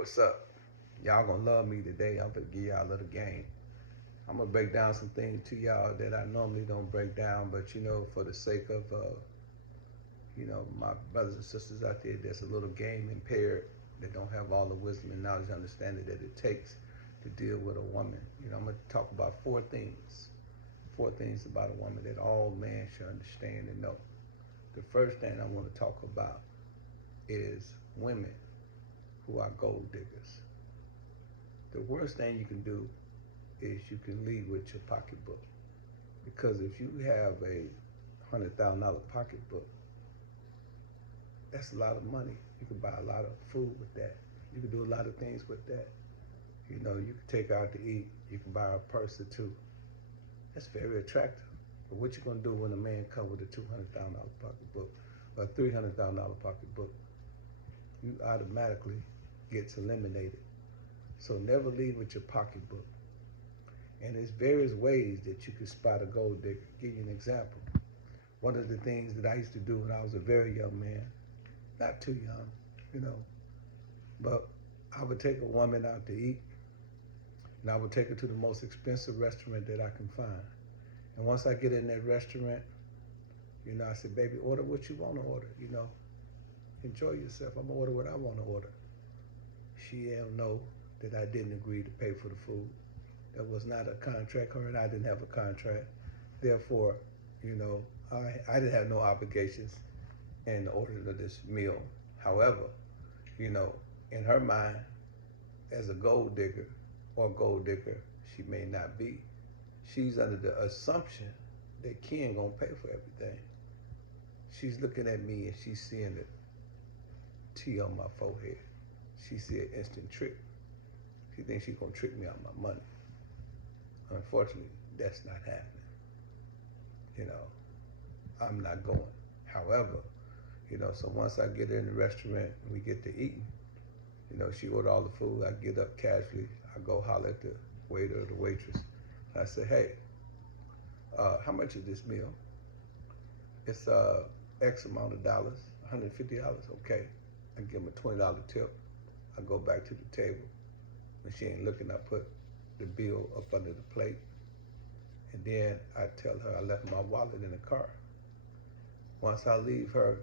What's up? Y'all gonna love me today. I'm gonna give y'all a little game. I'm gonna break down some things to y'all that I normally don't break down, but for the sake of my brothers and sisters out there that's a little game impaired, that don't have all the wisdom and knowledge and understanding that it takes to deal with a woman. I'm gonna talk about four things about a woman that all men should understand and know. The first thing I want to talk about is women who are gold diggers. The worst thing you can do is you can leave with your pocketbook. Because if you have a $100,000 pocketbook, that's a lot of money. You can buy a lot of food with that. You can do a lot of things with that. You can take out to eat. You can buy a purse or two. That's very attractive. But what you gonna do when a man comes with a $200,000 pocketbook or a $300,000 pocketbook? You automatically gets eliminated. So never leave with your pocketbook. And there's various ways that you can spot a gold digger. Give you an example. One of the things that I used to do when I was a very young man, not too young, but I would take a woman out to eat, and I would take her to the most expensive restaurant that I can find. And once I get in that restaurant, I said, baby, order what you want to order, enjoy yourself. I'm gonna order what I want to order. She don't know that I didn't agree to pay for the food. That was not a contract. Her and I didn't have a contract. Therefore, I didn't have no obligations in the order of this meal. However, in her mind, as a gold digger or gold digger, she may not be. She's under the assumption that Ken gonna pay for everything. She's looking at me and she's seeing the T on my forehead. She see an instant trick. She thinks she's gonna trick me out of my money. Unfortunately, that's not happening. I'm not going. However, so once I get in the restaurant and we get to eating, she ordered all the food. I get up casually. I go holler at the waiter or the waitress. I say, hey, how much is this meal? It's X amount of dollars, $150. Okay. I give them a $20 tip. I go back to the table. When she ain't looking, I put the bill up under the plate. And then I tell her I left my wallet in the car. Once I leave her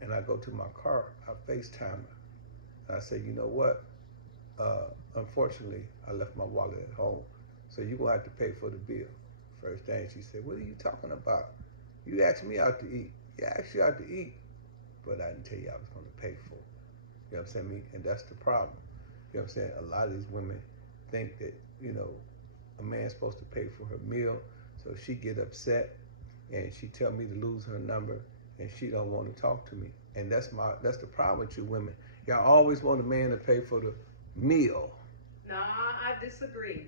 and I go to my car, I FaceTime her. I say, you know what? Unfortunately, I left my wallet at home. So you're gonna have to pay for the bill. First thing she said, what are you talking about? You asked me out to eat. Yeah, I asked you out to eat, but I didn't tell you I was gonna pay for it. You know what I'm saying? And that's the problem. You know what I'm saying? A lot of these women think that, a man's supposed to pay for her meal, so she get upset and she tell me to lose her number and she don't want to talk to me. And that's the problem with you women. Y'all always want a man to pay for the meal. No, I disagree.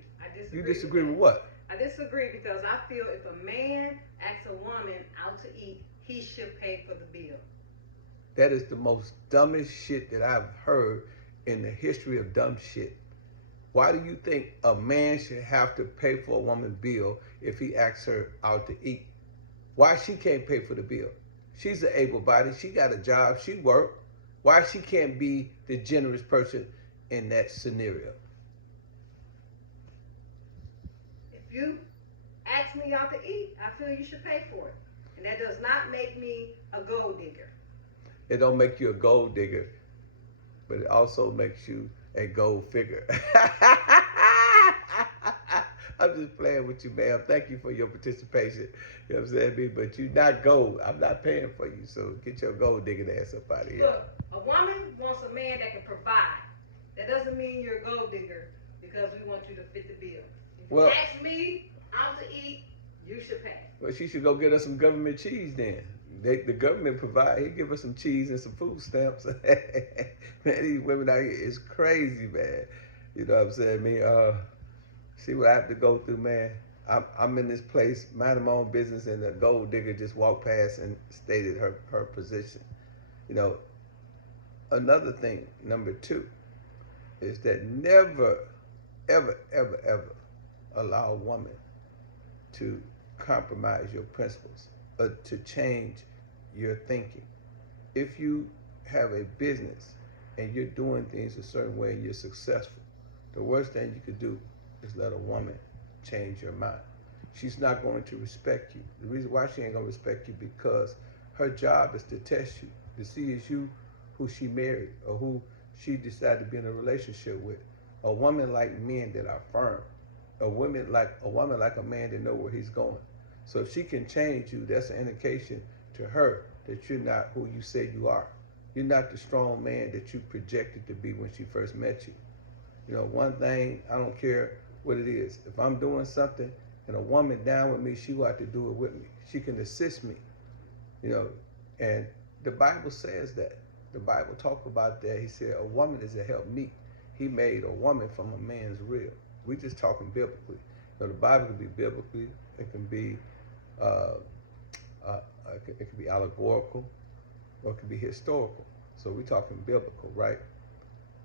You disagree with what? I disagree because I feel if a man asks a woman out to eat, he should pay for the bill. That is the most dumbest shit that I've heard in the history of dumb shit. Why do you think a man should have to pay for a woman's bill if he asks her out to eat? Why she can't pay for the bill? She's an able-bodied. She got a job. She work. Why she can't be the generous person in that scenario? If you ask me out to eat, I feel you should pay for it. And that does not make me a gold digger. It don't make you a gold digger, but it also makes you a gold figure. I'm just playing with you, ma'am. Thank you for your participation. You know what I'm saying? But you're not gold. I'm not paying for you, so get your gold digging ass up out of here. Look, a woman wants a man that can provide. That doesn't mean you're a gold digger because we want you to fit the bill. If you ask me out to eat, you should pay. Well, she should go get us some government cheese then. The government provide. He give us some cheese and some food stamps. Man, these women out here is crazy, man. You know what I'm saying? See what I have to go through, man. I'm in this place, minding my own business, and a gold digger just walked past and stated her position. Another thing, number two, is that never, ever, ever, ever allow a woman to compromise your principles or to change your thinking. If you have a business and you're doing things a certain way and you're successful, the worst thing you could do is let a woman change your mind. She's not going to respect you. The reason why she ain't gonna respect you because her job is to test you, to see is you who she married or who she decided to be in a relationship with. A woman like men that are firm. A woman like a man that know where he's going. So if she can change you, that's an indication to her that you're not who you say you are. You're not the strong man that you projected to be when she first met you. You know, one thing, I don't care what it is. If I'm doing something and a woman down with me, she will have to do it with me. She can assist me, you know, and the Bible says that. The Bible talk about that. He said, a woman is a helpmeet. He made a woman from a man's rib. We just talking biblically. You know, the Bible can be biblically. It can be it can be allegorical, or it can be historical. So we're talking biblical, right?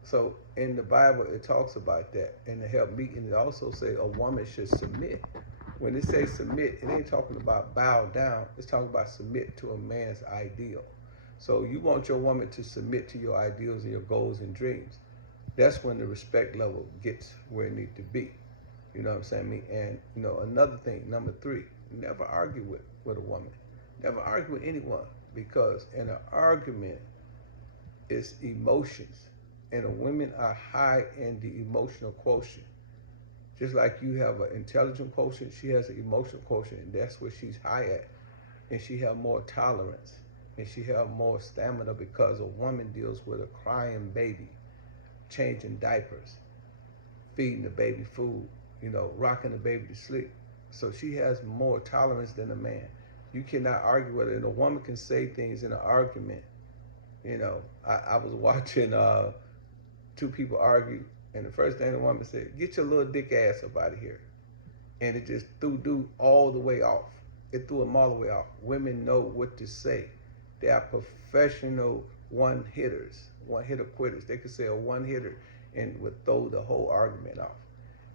So in the Bible, it talks about that in the help meet, and it also say a woman should submit. When it says submit, it ain't talking about bow down. It's talking about submit to a man's ideal. So you want your woman to submit to your ideals and your goals and dreams. That's when the respect level gets where it needs to be. You know what I'm saying? And you know, another thing, number 3, never argue with a woman. Never argue with anyone, because in an argument, it's emotions. And the women are high in the emotional quotient. Just like you have an intelligent quotient, she has an emotional quotient, and that's where she's high at. And she have more tolerance, and she have more stamina, because a woman deals with a crying baby, changing diapers, feeding the baby food, you know, rocking the baby to sleep. So she has more tolerance than a man. You cannot argue with her, and a woman can say things in an argument. You know, I was watching 2 people argue, and the first thing the woman said, "Get your little dick ass up out of here." And it just threw dude all the way off. It threw him all the way off. Women know what to say. They are professional one-hitter quitters. They could say a one-hitter and would throw the whole argument off.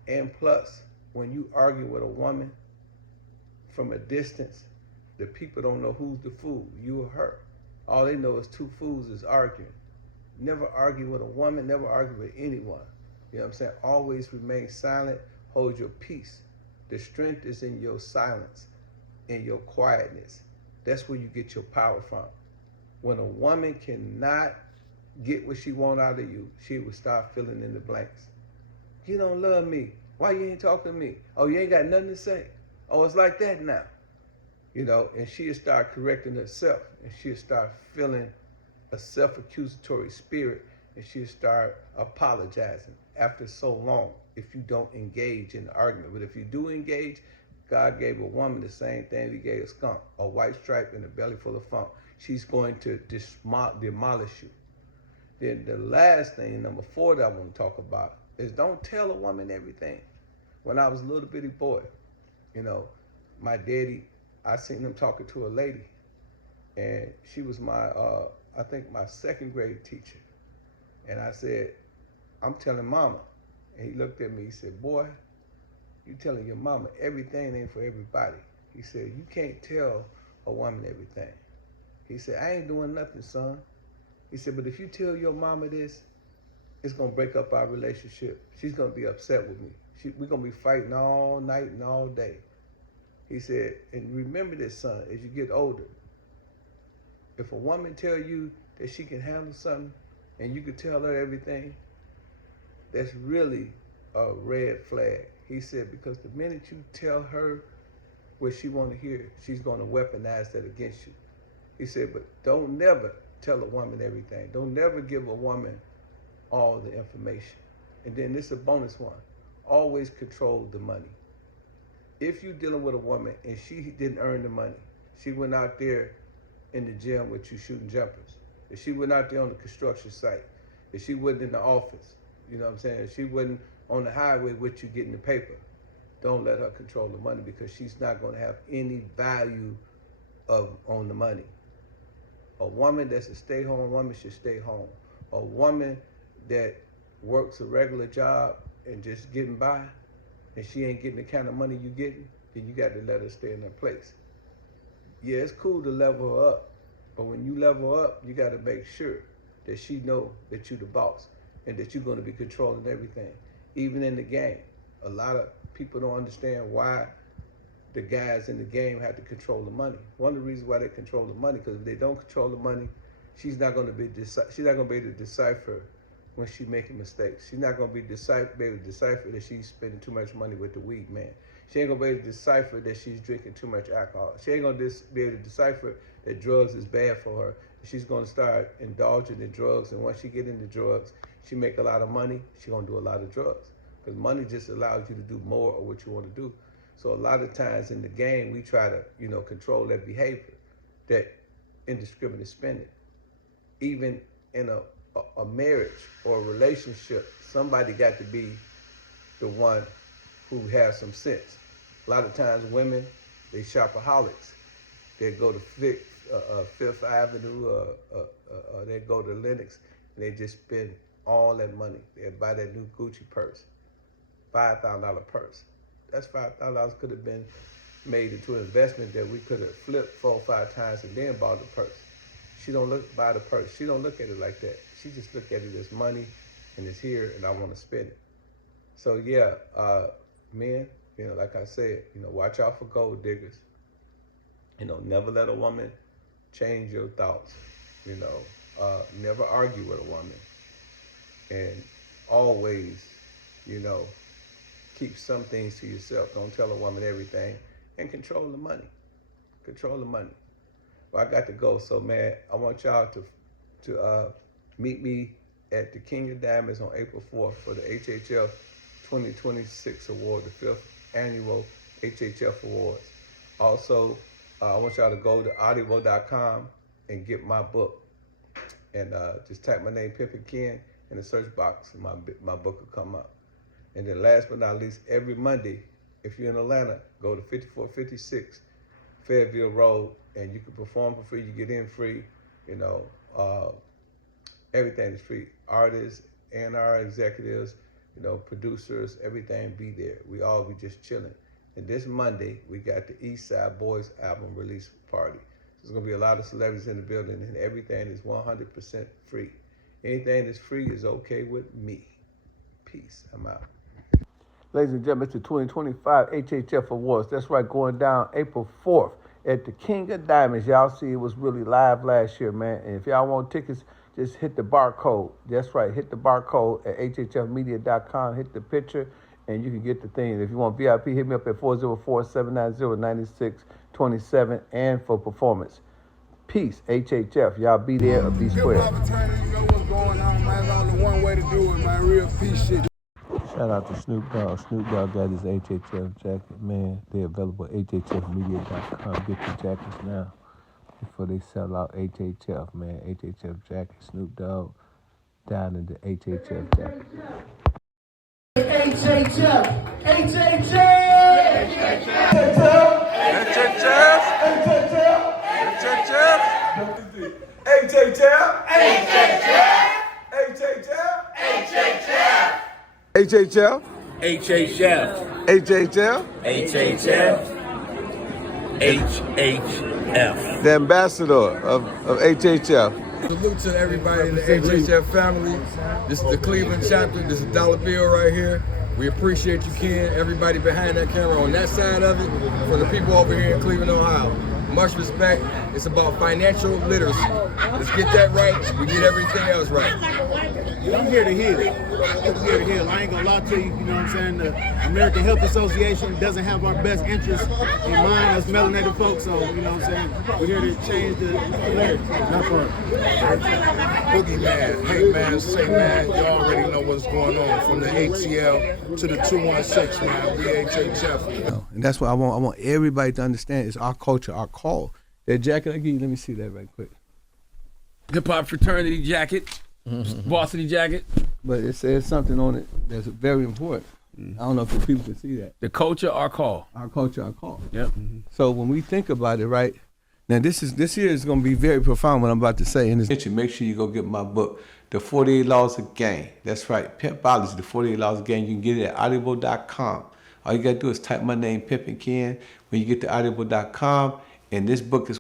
And plus, when you argue with a woman from a distance, the people don't know who's the fool, you or her. All they know is 2 fools is arguing. Never argue with a woman, never argue with anyone. You know what I'm saying? Always remain silent, hold your peace. The strength is in your silence, in your quietness. That's where you get your power from. When a woman cannot get what she wants out of you, she will start filling in the blanks. You don't love me. Why you ain't talking to me? Oh, you ain't got nothing to say. Oh, it's like that now. You know, and she'll start correcting herself, and she'll start feeling a self-accusatory spirit, and she'll start apologizing after so long if you don't engage in the argument. But if you do engage, God gave a woman the same thing he gave a skunk, a white stripe and a belly full of funk. She's going to demolish you. Then the last thing, number 4 that I want to talk about is don't tell a woman everything. When I was a little bitty boy, you know, my daddy, I seen him talking to a lady, and she was my, I think my 2nd grade teacher. And I said, I'm telling mama. And he looked at me, he said, boy, you telling your mama everything ain't for everybody. He said, you can't tell a woman everything. He said, I ain't doing nothing, son. He said, but if you tell your mama this, it's gonna break up our relationship. She's gonna be upset with me. We're gonna be fighting all night and all day. He said, and remember this, son, as you get older, if a woman tell you that she can handle something and you can tell her everything, that's really a red flag. He said, because the minute you tell her what she want to hear, she's going to weaponize that against you. He said, but don't never tell a woman everything. Don't never give a woman all the information. And then this is a bonus one. Always control the money. If you're dealing with a woman and she didn't earn the money, she went out there in the gym with you shooting jumpers, if she went out there on the construction site, if she wasn't in the office, you know what I'm saying, if she wasn't on the highway with you getting the paper, don't let her control the money, because she's not going to have any value on the money. A woman that's a stay-home woman should stay home. A woman that works a regular job and just getting by, and she ain't getting the kind of money you getting, then you got to let her stay in her place. Yeah, it's cool to level her up, but when you level up, you got to make sure that she know that you the boss and that you're going to be controlling everything. Even in the game, a lot of people don't understand why the guys in the game have to control the money. One of the reasons why they control the money, because if they don't control the money, she's not going to be able to decipher when she's making mistakes. She's not going to be able to decipher that she's spending too much money with the weed man. She ain't going to be able to decipher that she's drinking too much alcohol. She ain't going to be able to decipher that drugs is bad for her. She's going to start indulging in drugs, and once she get into drugs, she make a lot of money, she's going to do a lot of drugs. Because money just allows you to do more of what you want to do. So a lot of times in the game, we try to, control that behavior, that indiscriminate spending. Even in a marriage or a relationship, somebody got to be the one who has some sense. A lot of times women, they shopaholics. They go to Fifth Avenue, they go to Lenox, and they just spend all that money. They buy that new Gucci purse, $5,000 purse. That's $5,000 could have been made into an investment that we could have flipped 4 or 5 times and then bought the purse. She don't buy the purse. She don't look at it like that. She just look at it as money, and it's here, and I want to spend it. So yeah, men, like I said, watch out for gold diggers. Never let a woman change your thoughts. Never argue with a woman, and always, keep some things to yourself. Don't tell a woman everything, and control the money. Control the money. Well, I got to go, so man, I want y'all to meet me at the King of Diamonds on April 4th for the HHF 2026 award, the 5th annual HHF awards. Also, I want y'all to go to audible.com and get my book, and just type my name, Pimpin, in the search box, and my book will come up. And then last but not least, every Monday, if you're in Atlanta, go to 5456 Fayetteville Road, and you can perform for free. You get in free. Everything is free. Artists, A&R executives, producers, everything be there. We all be just chilling. And this Monday, we got the East Side Boys album release party. So there's gonna be a lot of celebrities in the building, and everything is 100% free. Anything that's free is okay with me. Peace. I'm out. Ladies and gentlemen, it's the 2025 HHF Awards. That's right, going down April 4th at the King of Diamonds. Y'all see, it was really live last year, man. And if y'all want tickets, just hit the barcode. That's right, hit the barcode at hhfmedia.com. Hit the picture, and you can get the thing. If you want VIP, hit me up at 404-790-9627. And for performance, peace, HHF. Y'all be there or be square. You know what's going on, man. It's only one way to do it, man. Real peace shit. Shout out to Snoop Dogg. Snoop Dogg got his HHF jacket, man. They're available at hhfmedia.com. Get your jackets now before they sell out HHF, man. HHF jacket, Snoop Dogg down in the HHF jacket. HHF! HHF! HHF. HHF. HHF. HHF. HHF. The ambassador of HHF. Salute to everybody in the HHF family. This is the Cleveland chapter. This is Dollar Bill right here. We appreciate you, Ken. Everybody behind that camera on that side of it. For the people over here in Cleveland, Ohio. Much respect. It's about financial literacy. Let's get that right. We get everything else right. I'm here to heal. I'm here to heal. I ain't gonna lie to you, you know what I'm saying? The American Health Association doesn't have our best interests in mind as melanated folks, so, you know what I'm saying? We're here to change the narrative. Not for it. Boogeyman, hey man, say man, you already know what's going on. From the ATL to the 216, man, we HHF. And that's what I want everybody to understand. It's our culture, our call. That jacket I give you, let me see that right quick. Hip hop fraternity jacket, varsity jacket. But it says something on it that's very important. I don't know if the people can see that. The culture, our call. Our culture, our call. Yep. So when we think about it, right? Now this here is going to be very profound what I'm about to say. And make sure you go get my book, The 48 Laws of Game. That's right, Pimpology, The 48 Laws of Game. You can get it at audible.com. All you got to do is type my name, Pimpin Ken, when you get to audible.com. And this book is